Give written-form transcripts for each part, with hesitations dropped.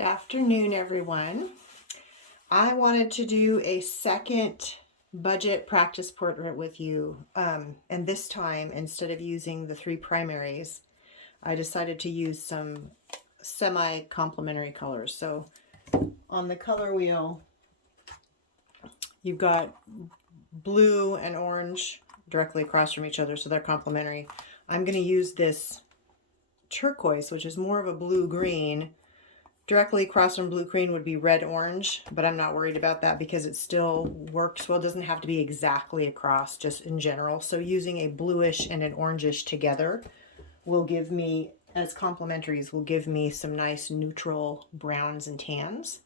Good afternoon, everyone. I wanted to do a second budget practice portrait with you. And this time, instead of using the three primaries, I decided to use some semi-complementary colors. So on the color wheel, you've got blue and orange directly across from each other, so they're complementary. I'm going to use this turquoise, which is more of a blue-green. Directly across from blue green would be red orange, but I'm not worried about that because it still works well. It doesn't have to be exactly across, just in general. So using a bluish and an orangish together will give me, as complementaries, will give me some nice neutral browns and tans.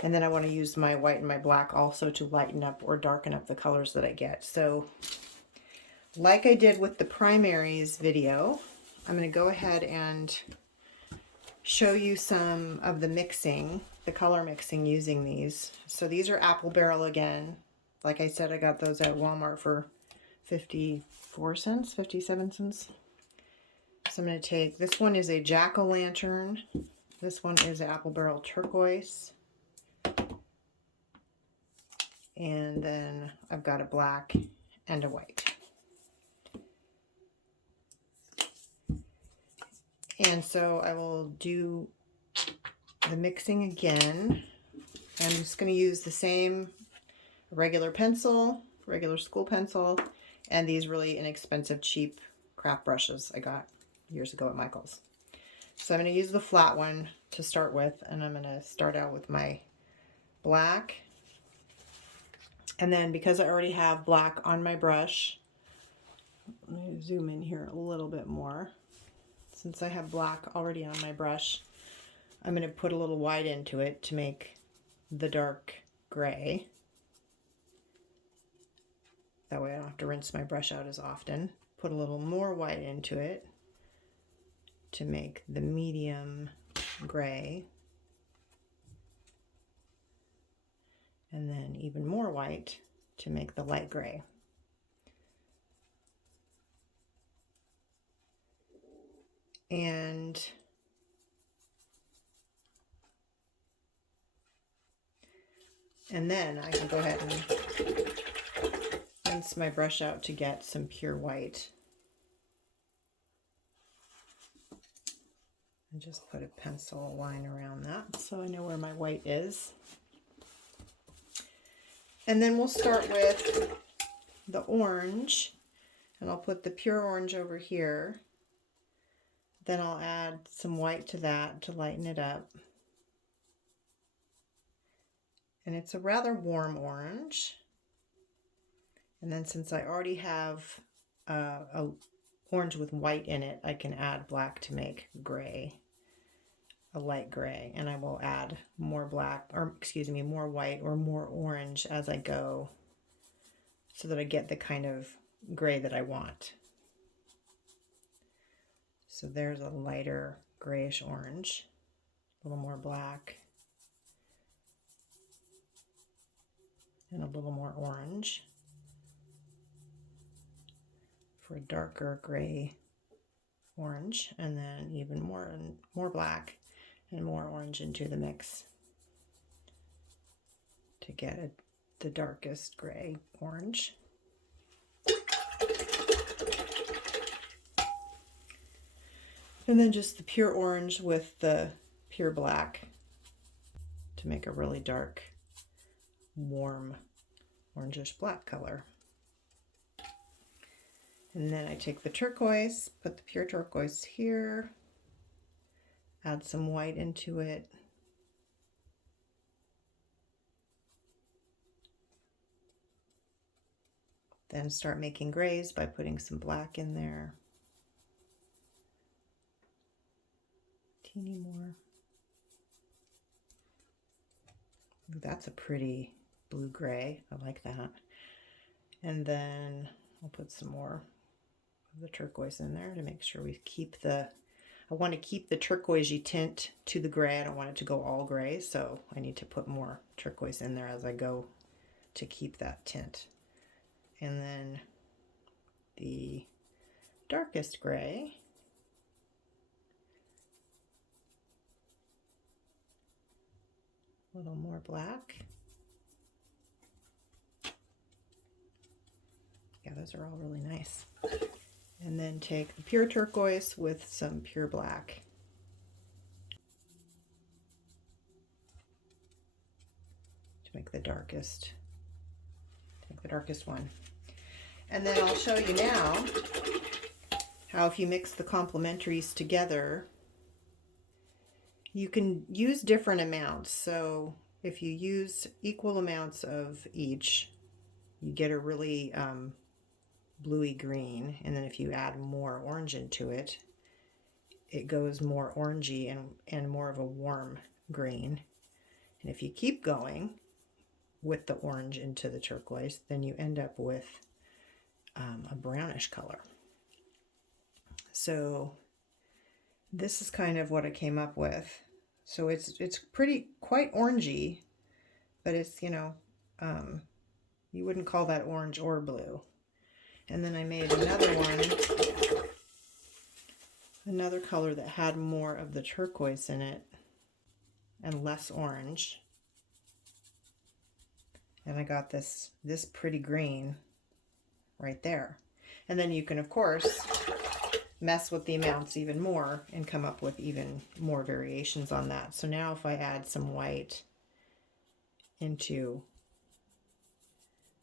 And then I want to use my white and my black also to lighten up or darken up the colors that I get. So like I did with the primaries video, I'm going to go ahead and show you some of the mixing, the color mixing using these. So these are Apple Barrel again. Like I said, I got those at Walmart for 54 cents, 57 cents. So I'm going to take, this one is a Jack-o'-lantern. This one is Apple Barrel Turquoise. And then I've got a black and a white. And so I will do the mixing again. I'm just going to use the same regular pencil, regular school pencil, and these really inexpensive, cheap craft brushes I got years ago at Michael's. So I'm going to use the flat one to start with, and I'm going to start out with my black. And then because I already have black on my brush, let me zoom in here a little bit more. Since I have black already on my brush, I'm going to put a little white into it to make the dark gray. That way I don't have to rinse my brush out as often. Put a little more white into it to make the medium gray. And then even more white to make the light gray. And then I can go ahead and rinse my brush out to get some pure white. And just put a pencil line around that so I know where my white is. And then we'll start with the orange, and I'll put the pure orange over here. Then I'll add some white to that to lighten it up. And it's a rather warm orange. And then since I already have a orange with white in it, I can add black to make gray, a light gray. And I will add more black, or excuse me, more white or more orange as I go so that I get the kind of gray that I want. So there's a lighter grayish orange, a little more black, and a little more orange for a darker gray orange, and then even more black and more orange into the mix to get the darkest gray orange. And then just the pure orange with the pure black to make a really dark, warm, orangish black color. And then I take the turquoise, put the pure turquoise here, add some white into it. Then start making grays by putting some black in there. Teeny more. Ooh, that's a pretty blue gray. I like that. And then I'll put some more of the turquoise in there to make sure we keep I want to keep the turquoisey tint to the gray. I don't want it to go all gray, so I need to put more turquoise in there as I go to keep that tint. And then the darkest gray A little more black. Yeah, those are all really nice. And then take the pure turquoise with some pure black. To make the darkest. Take the darkest one. And then I'll show you now how if you mix the complementaries together, you can use different amounts. So if you use equal amounts of each, you get a really bluey green. And then if you add more orange into it, it goes more orangey and more of a warm green. And if you keep going with the orange into the turquoise, then you end up with a brownish color. So this is kind of what I came up with. So it's quite orangey, but it's, you know, you wouldn't call that orange or blue. And then I made another one, another color that had more of the turquoise in it and less orange. And I got this pretty green right there. And then you can, of course, mess with the amounts even more and come up with even more variations on that. So now if I add some white into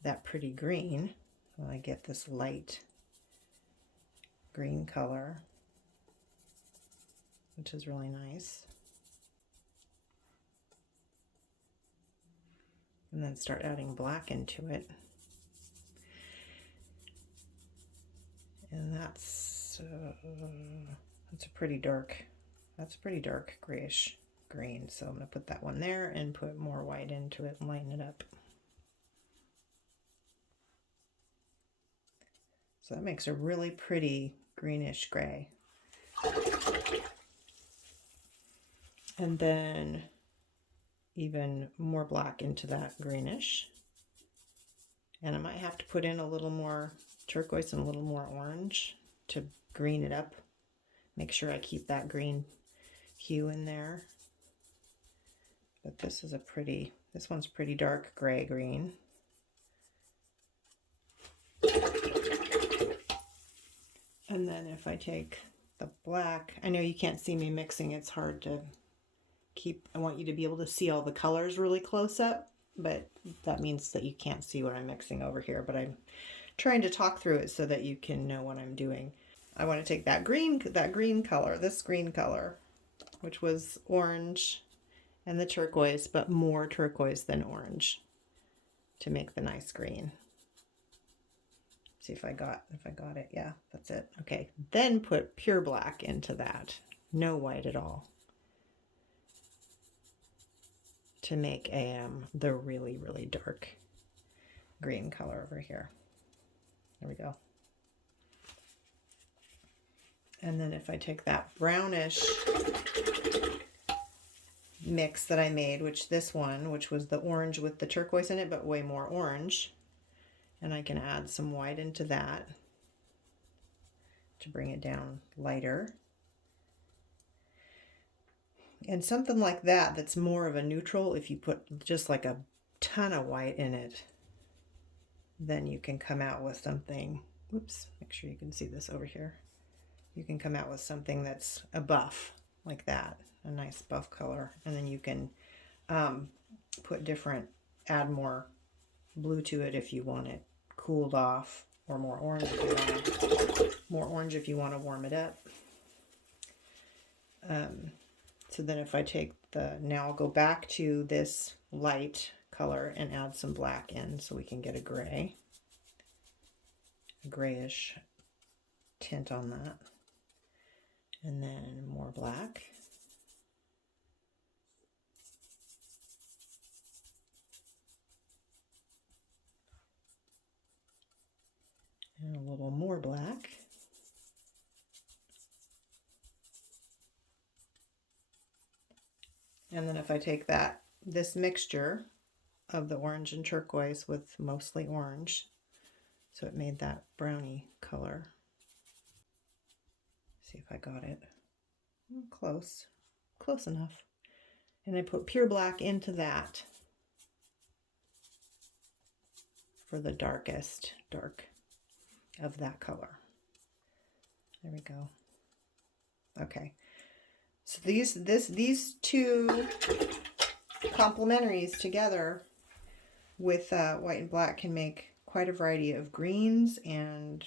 that pretty green, well, I get this light green color, which is really nice. And then start adding black into it. And that's a pretty dark, grayish green. So I'm going to put that one there and put more white into it and lighten it up. So that makes a really pretty greenish gray. And then even more black into that greenish. And I might have to put in a little more turquoise and a little more orange to green it up. Make sure I keep that green hue in there. But this one's pretty dark gray green. And then if I take the black, I know you can't see me mixing, it's hard to keep, I want you to be able to see all the colors really close up, but that means that you can't see what I'm mixing over here, but I'm trying to talk through it so that you can know what I'm doing. I want to take that green color, this green color, which was orange and the turquoise, but more turquoise than orange to make the nice green. See if I got it. Yeah, that's it. Okay, then put pure black into that. No white at all. To make the really, really dark green color over here. There we go. And then if I take that brownish mix that I made, which was the orange with the turquoise in it, but way more orange, and I can add some white into that to bring it down lighter. And something like that that's more of a neutral, if you put just like a ton of white in it, then you can come out with something, whoops, make sure you can see this over here. You can come out with something that's a buff like that, a nice buff color. And then you can add more blue to it if you want it cooled off, or more orange if you want to warm it up. So then if I take now I'll go back to this light color and add some black in so we can get a grayish tint on that. And then more black. And a little more black. And then if I take this mixture of the orange and turquoise with mostly orange, so it made that brownie color. See if I got it. Close enough. And I put pure black into that for the darkest dark of that color. There we go. Okay. So these two complementaries together with white and black can make quite a variety of greens and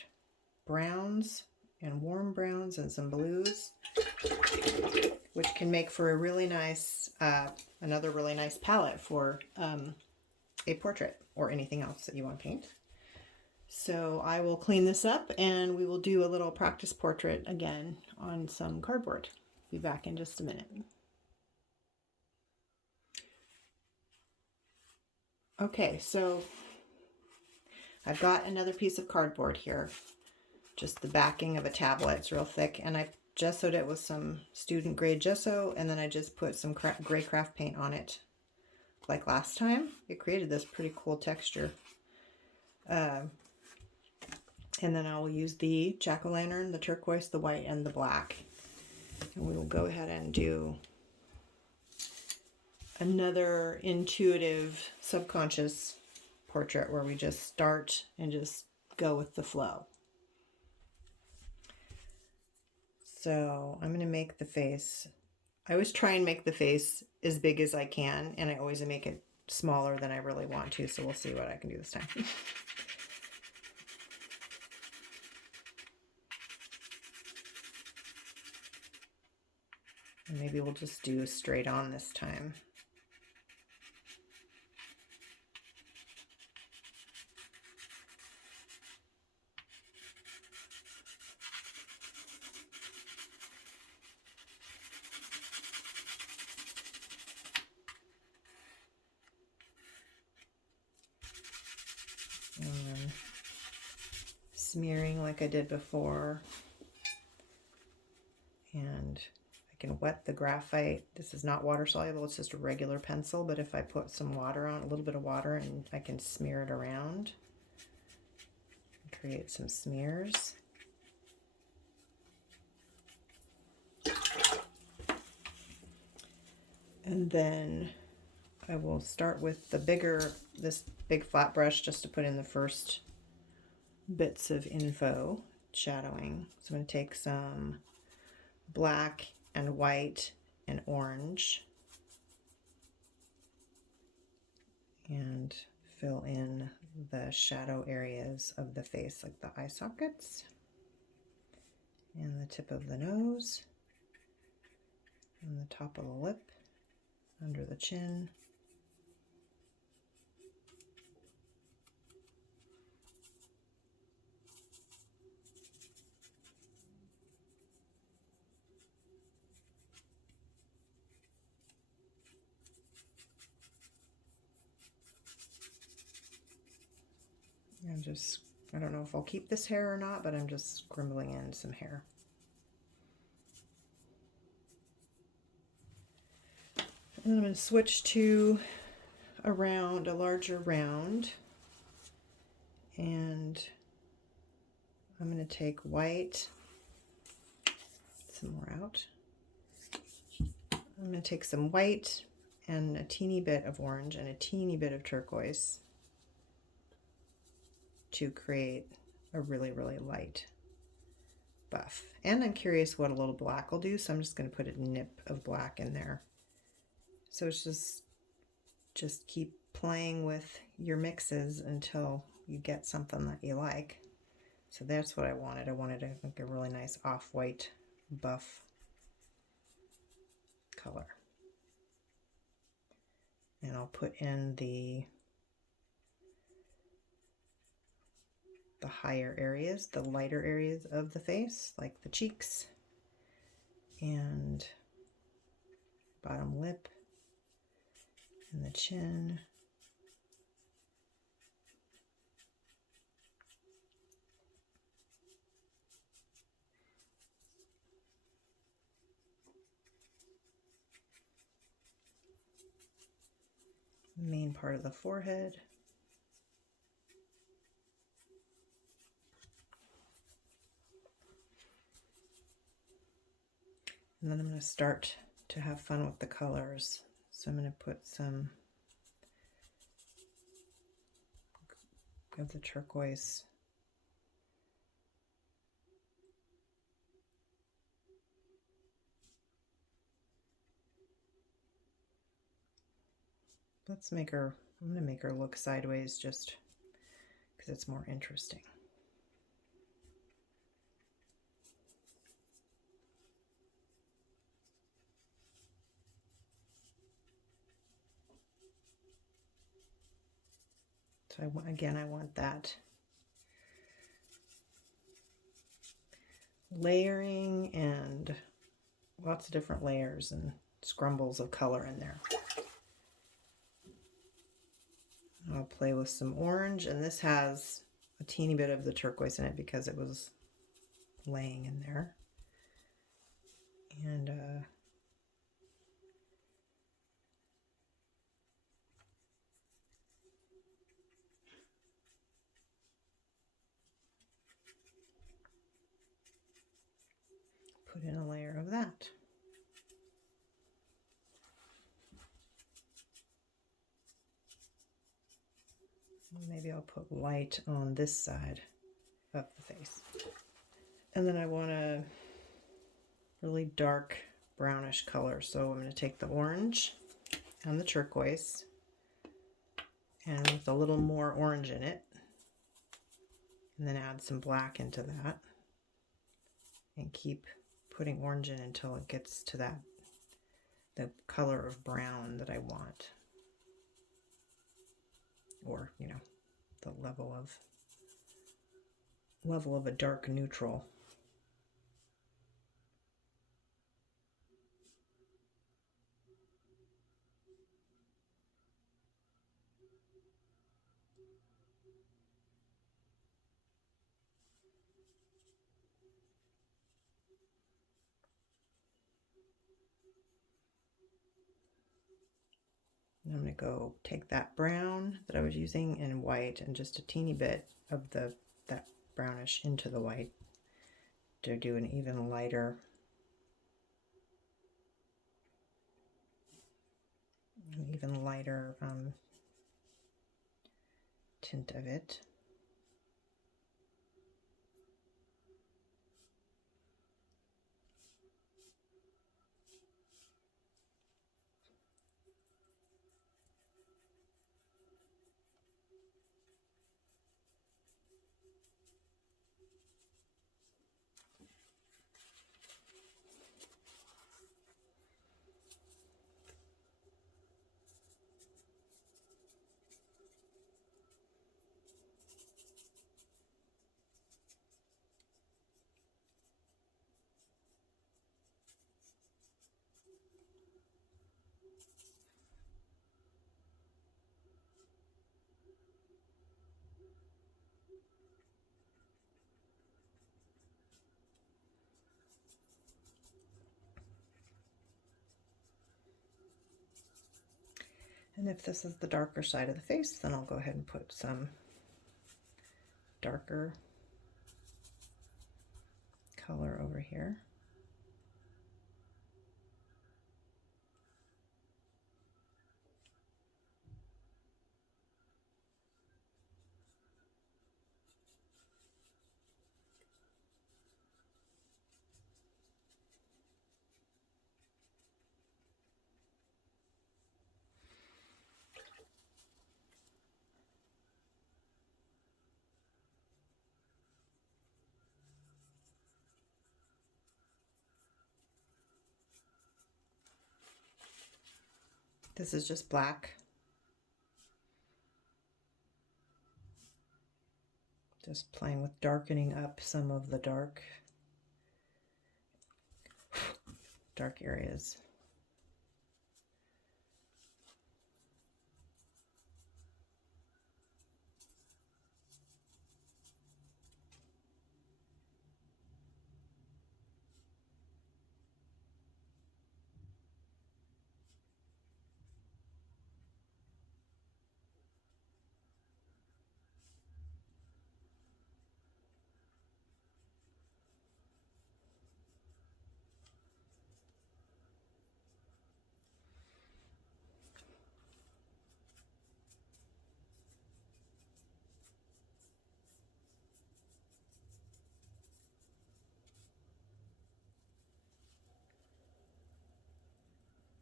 browns and warm browns and some blues, which can make for a really nice, another really nice palette for a portrait or anything else that you want to paint. So I will clean this up and we will do a little practice portrait again on some cardboard. Be back in just a minute. Okay, so I've got another piece of cardboard here, just the backing of a tablet. It's real thick, and I gessoed it with some student grade gesso, and then I just put some gray craft paint on it like last time. It created this pretty cool texture. And then I will use the jack-o'-lantern, the turquoise, the white, and the black. And we will go ahead and do another intuitive, subconscious portrait where we just start and just go with the flow. So I'm going to make the face. I always try and make the face as big as I can, and I always make it smaller than I really want to, so we'll see what I can do this time. And maybe we'll just do straight on this time. And then smearing like I did before. And I can wet the graphite. This is not water soluble, it's just a regular pencil, but if I put some water on, a little bit of water, and I can smear it around and create some smears. And then I will start with this big flat brush just to put in the first bits of info, shadowing. So I'm going to take some black and white and orange and fill in the shadow areas of the face, like the eye sockets and the tip of the nose and the top of the lip, under the chin. I don't know if I'll keep this hair or not, but I'm just scribbling in some hair. And I'm going to switch to a larger round. And I'm going to take white, some more out. I'm going to take some white and a teeny bit of orange and a teeny bit of turquoise to create a really, really light buff. And I'm curious what a little black will do, so I'm just going to put a nip of black in there. So it's just keep playing with your mixes until you get something that you like. So that's what I wanted. I wanted a really nice off-white buff color. And I'll put in the higher areas, the lighter areas of the face, like the cheeks and bottom lip and the chin. The main part of the forehead. And then I'm going to start to have fun with the colors. So I'm going to put some of the turquoise I'm going to make her look sideways just because it's more interesting. So I want that layering and lots of different layers and scrumbles of color in there. I'll play with some orange, and this has a teeny bit of the turquoise in it because it was laying in there. And put in a layer of that. Maybe I'll put light on this side of the face. And then I want a really dark brownish color. So I'm going to take the orange and the turquoise and with a little more orange in it, and then add some black into that and keep putting orange in until it gets to the color of brown that I want, or the level of a dark neutral. And I'm going to go take that brown that I was using in white and just a teeny bit of that brownish into the white to do an even lighter tint of it. And if this is the darker side of the face, then I'll go ahead and put some darker color over here. This is just black. Just playing with darkening up some of the dark areas.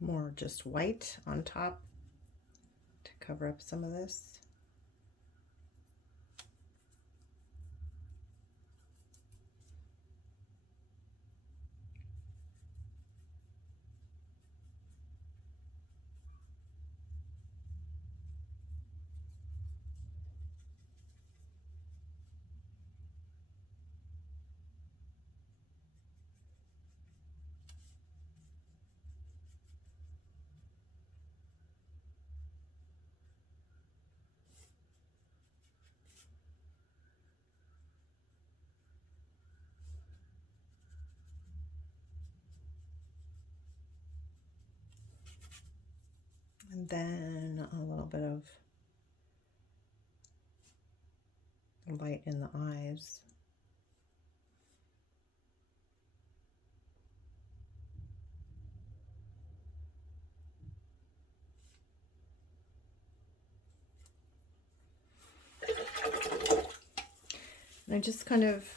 more just white on top to cover up some of this. And then a little bit of light in the eyes. And I just kind of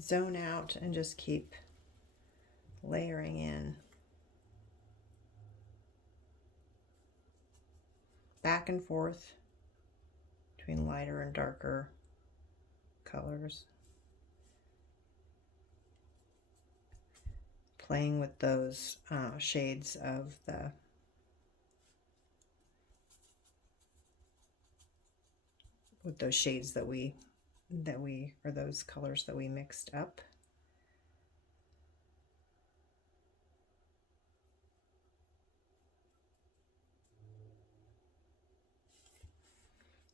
zone out and just keep layering in. Back and forth between lighter and darker colors. Playing with those shades of those shades that we or those colors that we mixed up.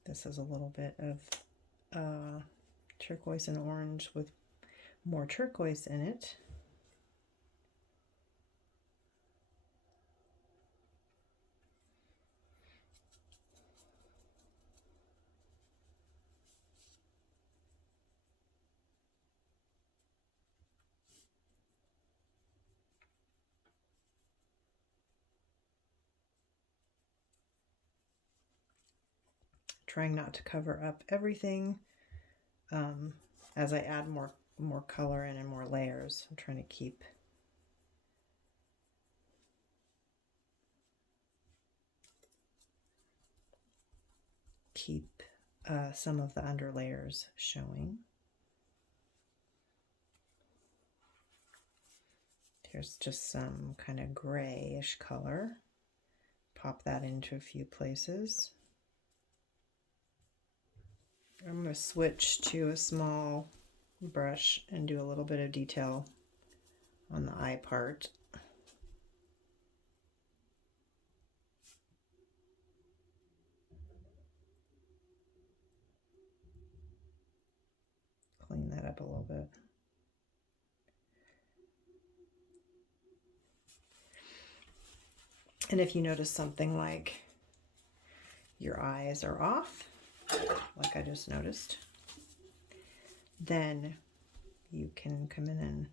This is a little bit of turquoise and orange with more turquoise in it. Trying not to cover up everything as I add more color in and more layers. I'm trying to keep some of the under layers showing. Here's just some kind of grayish color. Pop that into a few places. I'm going to switch to a small brush and do a little bit of detail on the eye part. Clean that up a little bit. And if you notice something like your eyes are off, like I just noticed, then you can come in and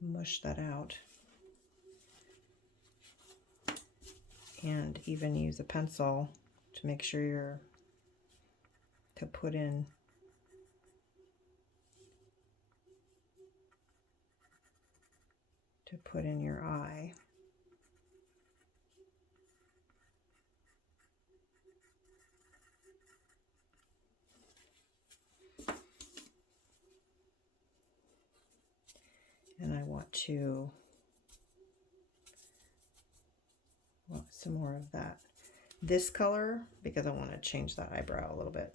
mush that out, and even use a pencil to make sure to put in your eye. And I want some more of this color, because I want to change that eyebrow a little bit.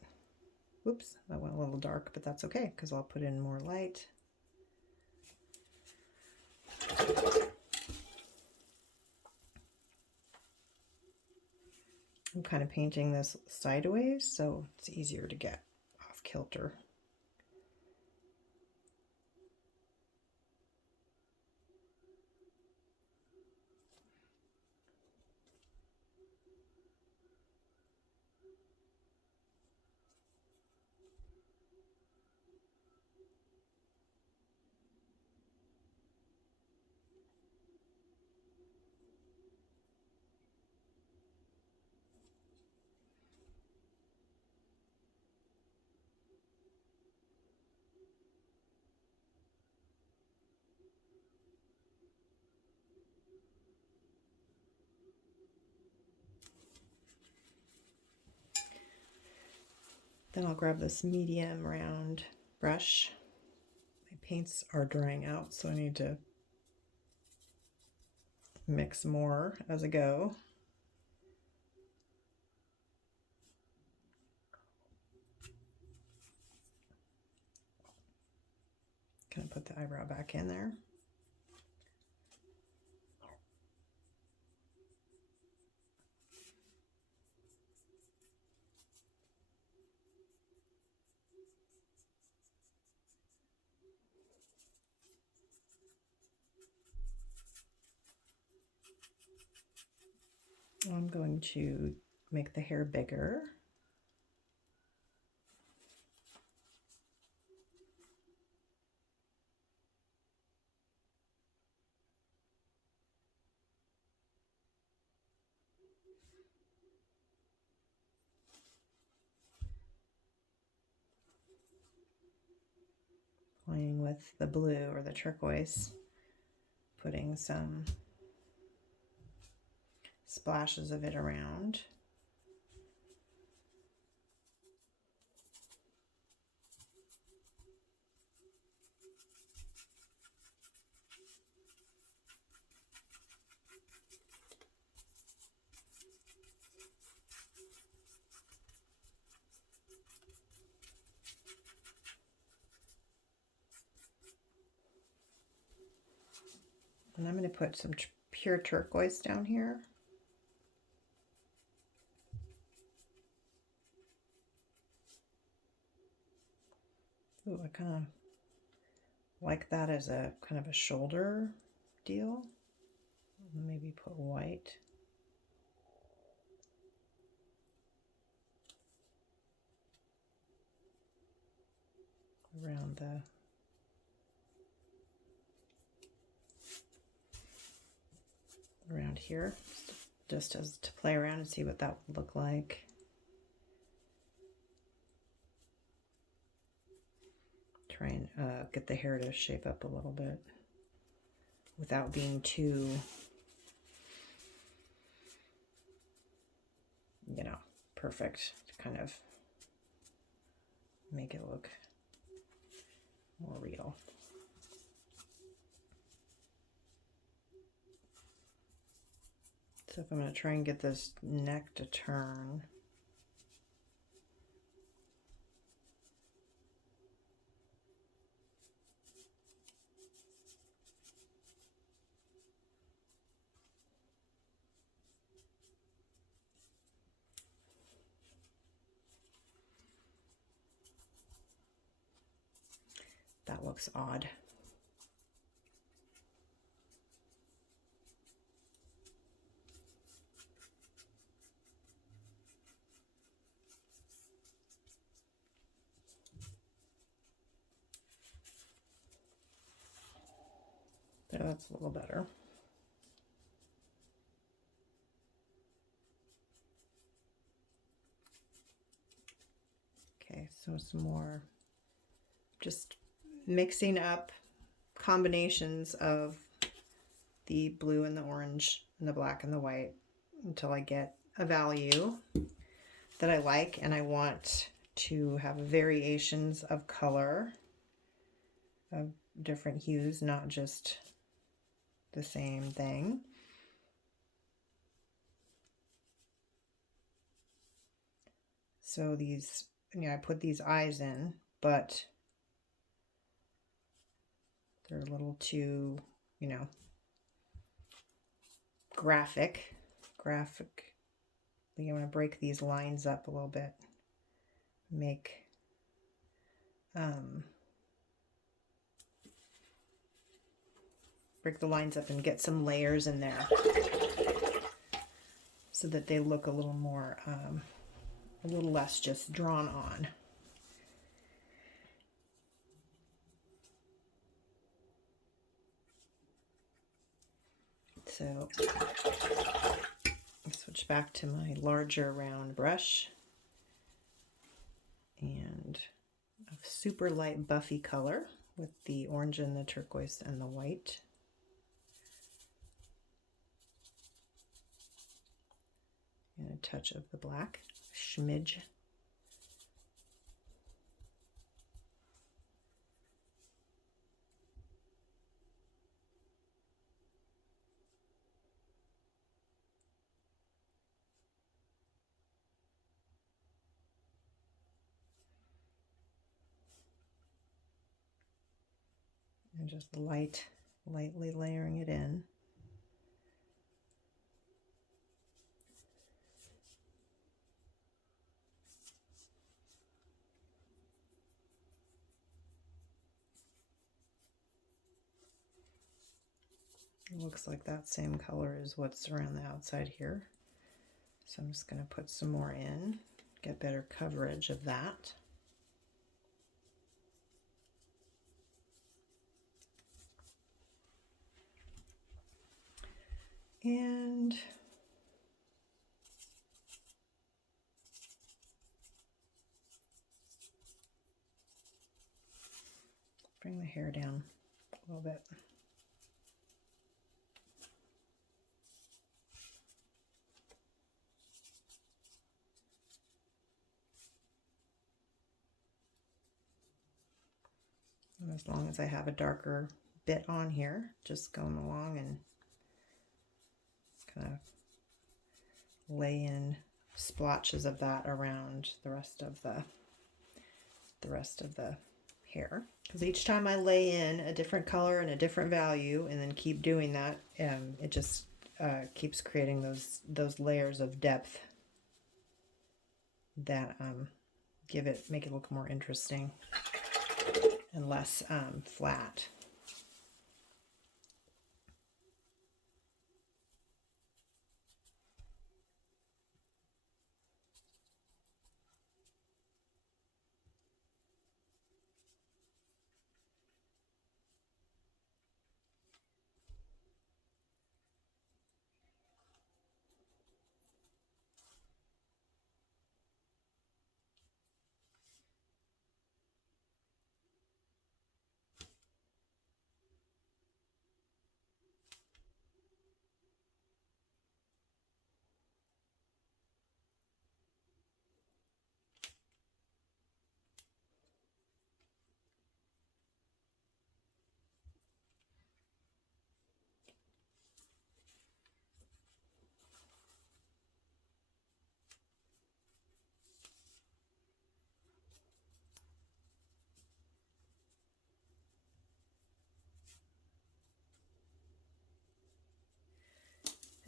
Whoops, that went a little dark, but that's okay because I'll put in more light. I'm kind of painting this sideways, so it's easier to get off kilter. Then I'll grab this medium round brush. My paints are drying out, so I need to mix more as I go. Gonna put the eyebrow back in there. I'm going to make the hair bigger. Playing with the blue or the turquoise, putting some splashes of it around. And I'm going to put some pure turquoise down here. Ooh, I kind of like that as a kind of a shoulder deal. Maybe put white. Around here, just as to play around and see what that would look like. Try and get the hair to shape up a little bit without being too, you know, perfect, to kind of make it look more real. So if I'm going to try and get this neck to turn, that looks odd. There, that's a little better. Okay, so some more, just mixing up combinations of the blue and the orange and the black and the white until I get a value that I like, and I want to have variations of color of different hues, not just the same thing. So these, you know, I put these eyes in, but they're a little too, you know, graphic. I'm going to break these lines up a little bit, make break the lines up and get some layers in there so that they look a little more, a little less just drawn on. So switch back to my larger round brush and a super light buffy color with the orange and the turquoise and the white. And a touch of the black, smidge. And just lightly layering it in. It looks like that same color is what's around the outside here. So I'm just going to put some more in, get better coverage of that. And bring the hair down a little bit. And as long as I have a darker bit on here, just going along and kind of lay in splotches of that around the rest of the hair. Because each time I lay in a different color and a different value, and then keep doing that, it just keeps creating those layers of depth that make it look more interesting and less flat.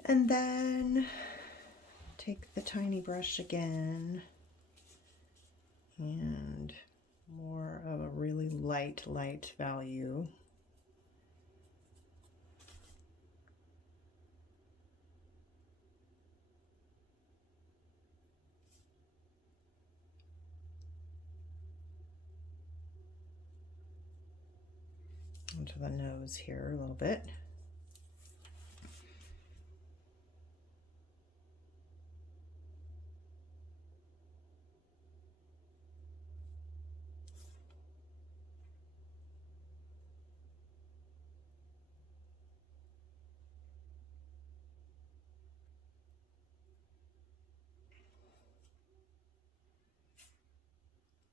And then take the tiny brush again and more of a really light value. Onto the nose here a little bit.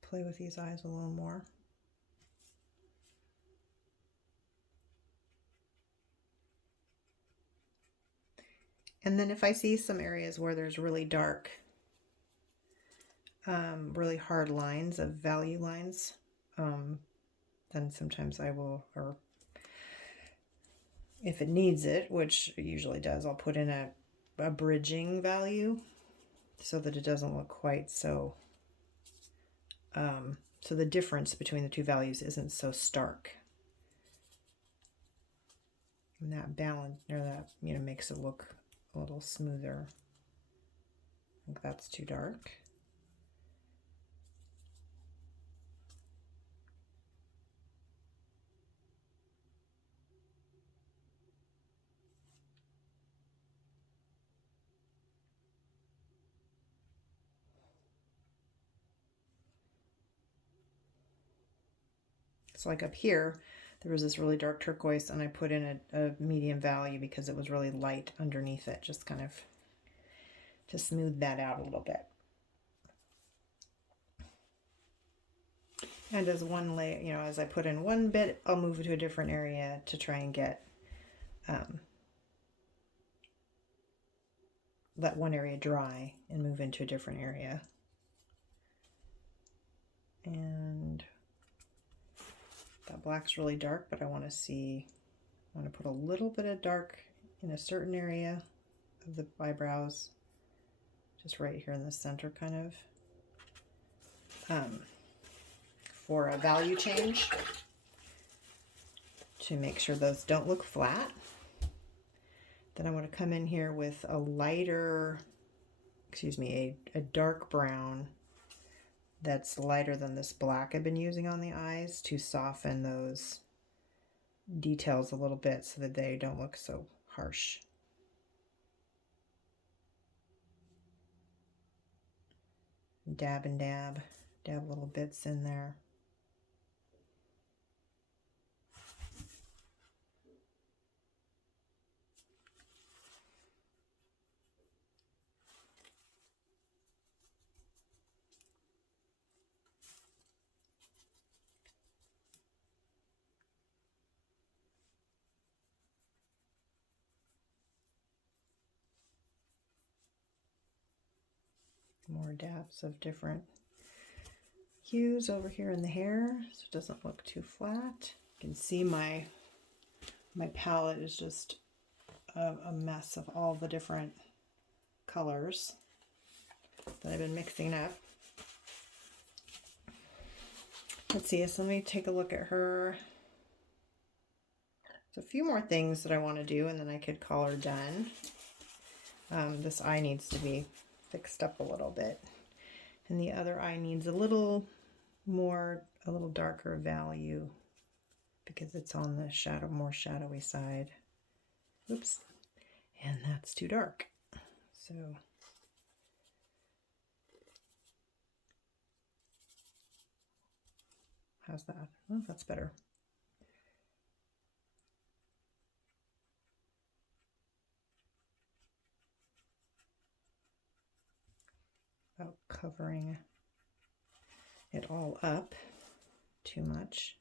Play with these eyes a little more. And then if I see some areas where there's really dark, really hard lines of value lines, then sometimes I will, or if it needs it, which it usually does, I'll put in a bridging value so that it doesn't look quite so, so the difference between the two values isn't so stark. And that balance, or that, makes it look a little smoother. I think that's too dark. So like up here, there was this really dark turquoise, and I put in a medium value because it was really light underneath it, just kind of to smooth that out a little bit. And as one layer, as I put in one bit, I'll move it to a different area to try and get, let one area dry and move into a different area. And That black's really dark, but I want to put a little bit of dark in a certain area of the eyebrows, just right here in the center, kind of, for a value change, to make sure those don't look flat. Then I want to come in here with a lighter, a dark brown that's lighter than this black I've been using on the eyes, to soften those details a little bit so that they don't look so harsh. Dab and dab little bits in there. More dabs of different hues over here in the hair so it doesn't look too flat. You can see my palette is just a mess of all the different colors that I've been mixing up. Let's see, so let me take a look at her. There's a few more things that I want to do, and then I could call her done. This eye needs to be fixed up a little bit, and the other eye needs a little darker value because it's on the more shadowy side. Oops, and that's too dark. So how's that? Oh, that's better. About covering it all up too much.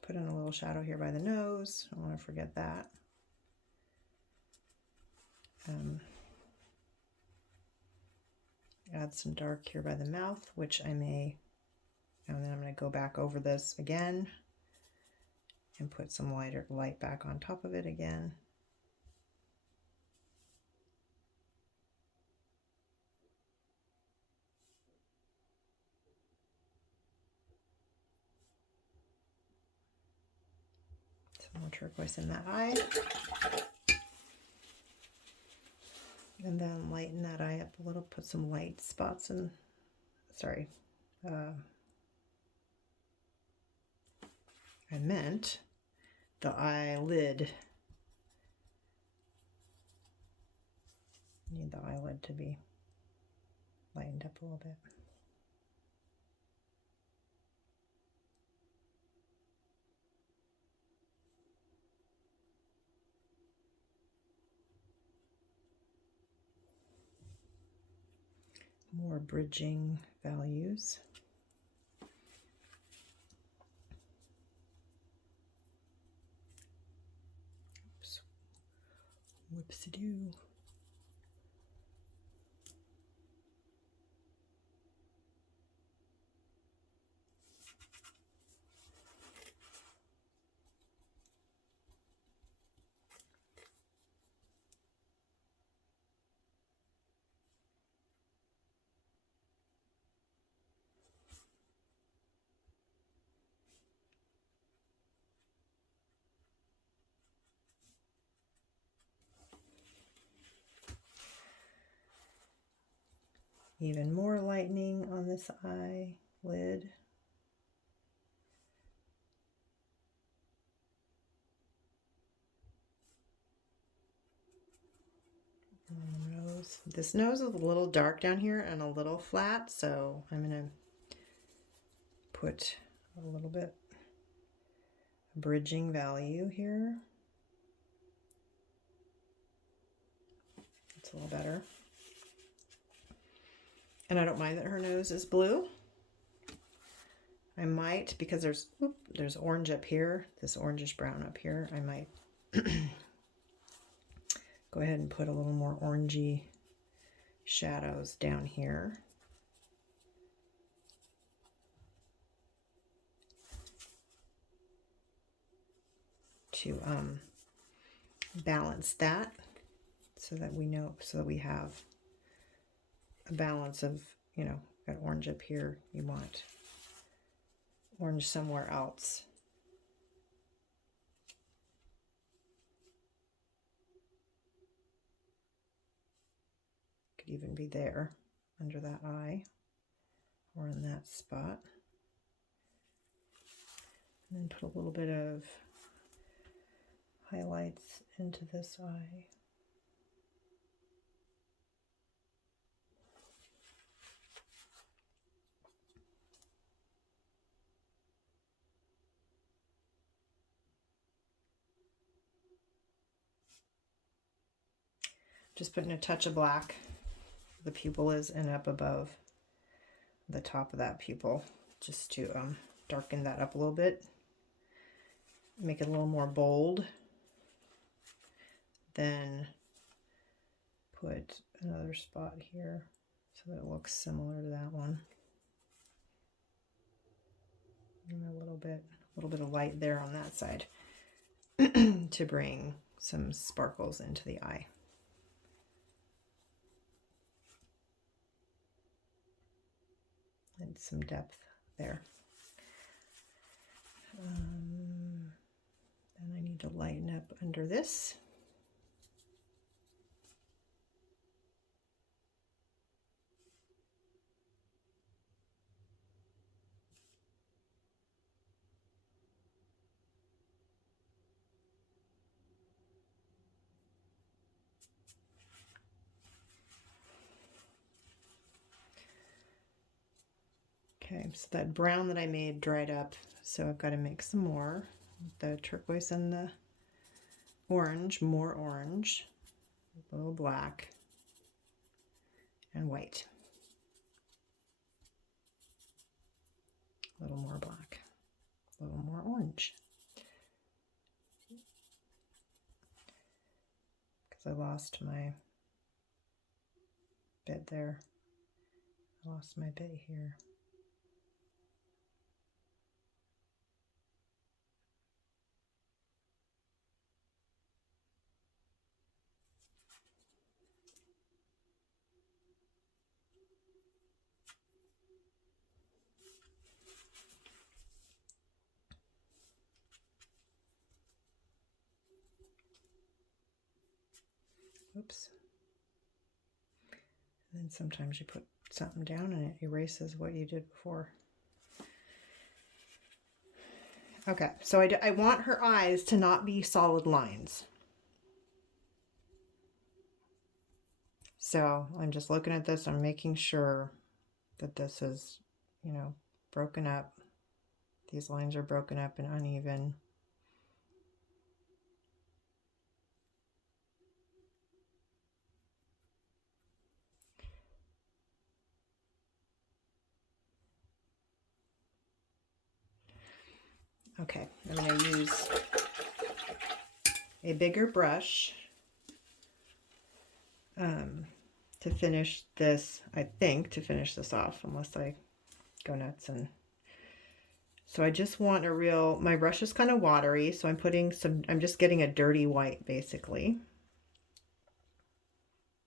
Put in a little shadow here by the nose. I don't want to forget that. Add some dark here by the mouth, which I may, and then I'm going to go back over this again and put some light back on top of it again. Some more turquoise in that eye. And then lighten that eye up a little, put some light spots in, I meant the eyelid. Need the eyelid to be lightened up a little bit. More bridging values. Oops. Whoopsie-doo. Even more lightening on this eyelid. Nose. This nose is a little dark down here and a little flat, so I'm going to put a little bit bridging value here. It's a little better. And I don't mind that her nose is blue. I might, because there's orange up here, this orangish brown up here, I might go ahead and put a little more orangey shadows down here. To balance that, so that we know, so that we have a balance of, you know, got orange up here, you want orange somewhere else. Could even be there under that eye or in that spot. And then put a little bit of highlights into this eye. Just putting a touch of black where the pupil is and up above the top of that pupil, just to darken that up a little bit, make it a little more bold. Then put another spot here so that it looks similar to that one. And a little bit of light there on that side to bring some sparkles into the eye. And some depth there. And I need to lighten up under this. Okay, so that brown that I made dried up, so I've got to make some more. The turquoise and the orange, more orange, a little black, and white. A little more black, a little more orange. Because I lost my bit there. I lost my bit here. Oops. And then sometimes you put something down and it erases what you did before. Okay, so I want her eyes to not be solid lines. So I'm just looking at this, I'm making sure that this is, you know, broken up. These lines are broken up and uneven. Okay, I'm going to use a bigger brush to finish this, I think, to finish this off, unless I go nuts. And so I just want a real, my brush is kind of watery, so I'm just getting a dirty white basically.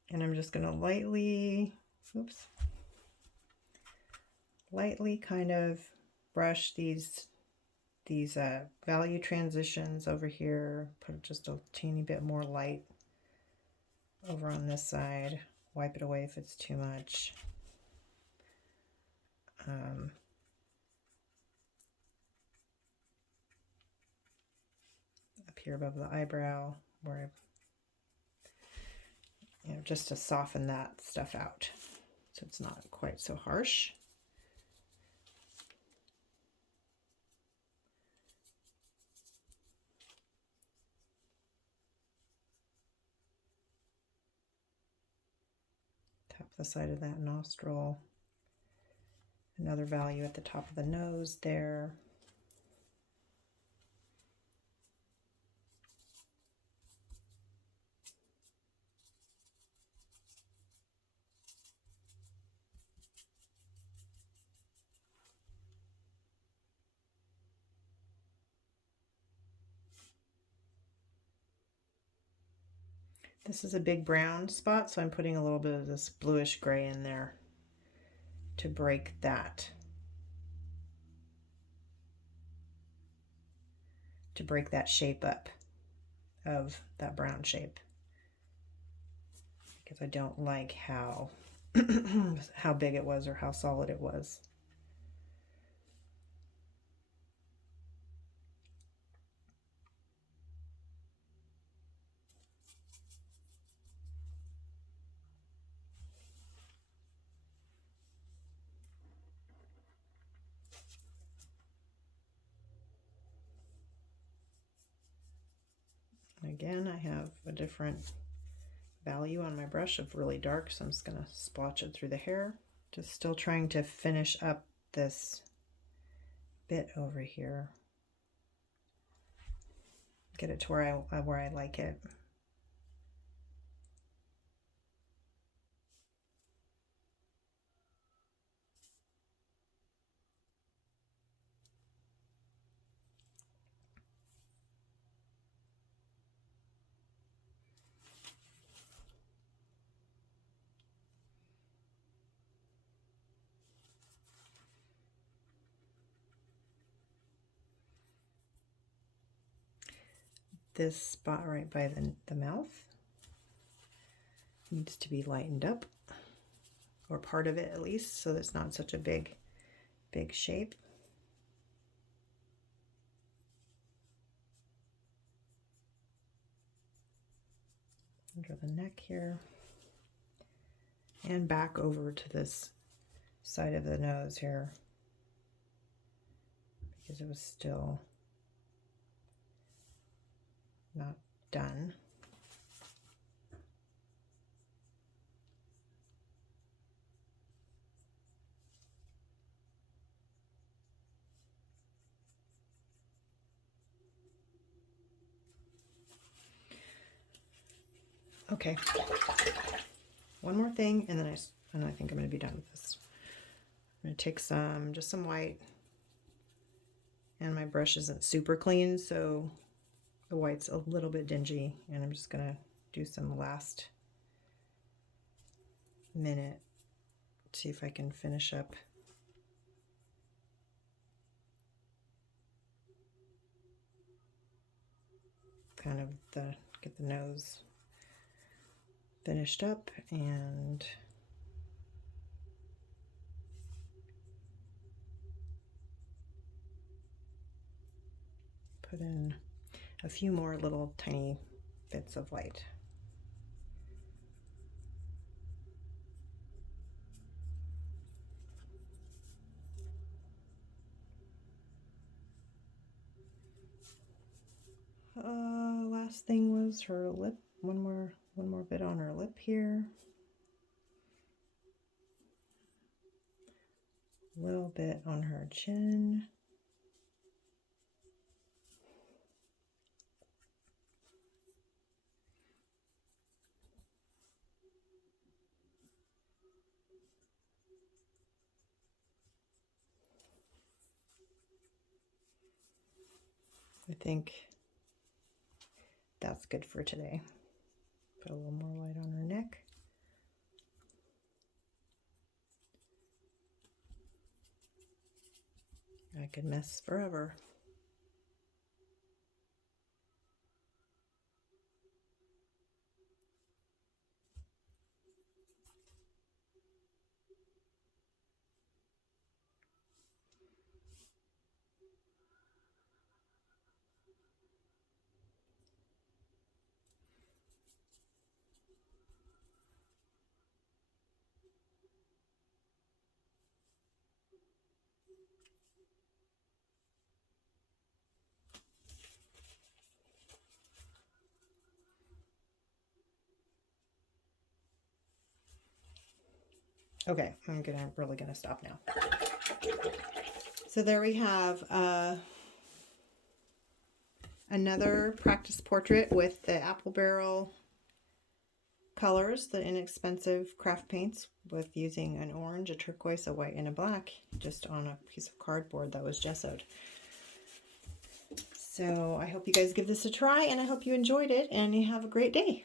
And I'm just going to lightly kind of brush these value transitions over here, put just a teeny bit more light over on this side, wipe it away if it's too much. Up here above the eyebrow, where just to soften that stuff out so it's not quite so harsh. Tap the side of that nostril. Another value at the top of the nose there. This is a big brown spot, so I'm putting a little bit of this bluish gray in there to break that. To break that shape up of that brown shape. Because I don't like how how big it was or how solid it was. Again, I have a different value on my brush of really dark, so I'm just going to splotch it through the hair. Just still trying to finish up this bit over here. Get it to where I like it. This spot right by the mouth needs to be lightened up, or part of it at least, so that it's not such a big shape. Under the neck here, and back over to this side of the nose here, because it was still not done. Okay, one more thing, and then I think I'm going to be done with this. I'm going to take just some white, and my brush isn't super clean, so the white's a little bit dingy, and I'm just going to do some last minute, see if I can finish up kind of get the nose finished up, and put in a few more little tiny bits of white. Last thing was her lip. One more bit on her lip here. A little bit on her chin. I think that's good for today. Put a little more white on her neck. I could mess forever. Okay, I'm really gonna stop now. So there we have another practice portrait with the apple barrel colors, the inexpensive craft paints, with using an orange, a turquoise, a white, and a black, just on a piece of cardboard that was gessoed. So I hope you guys give this a try, and I hope you enjoyed it, and you have a great day.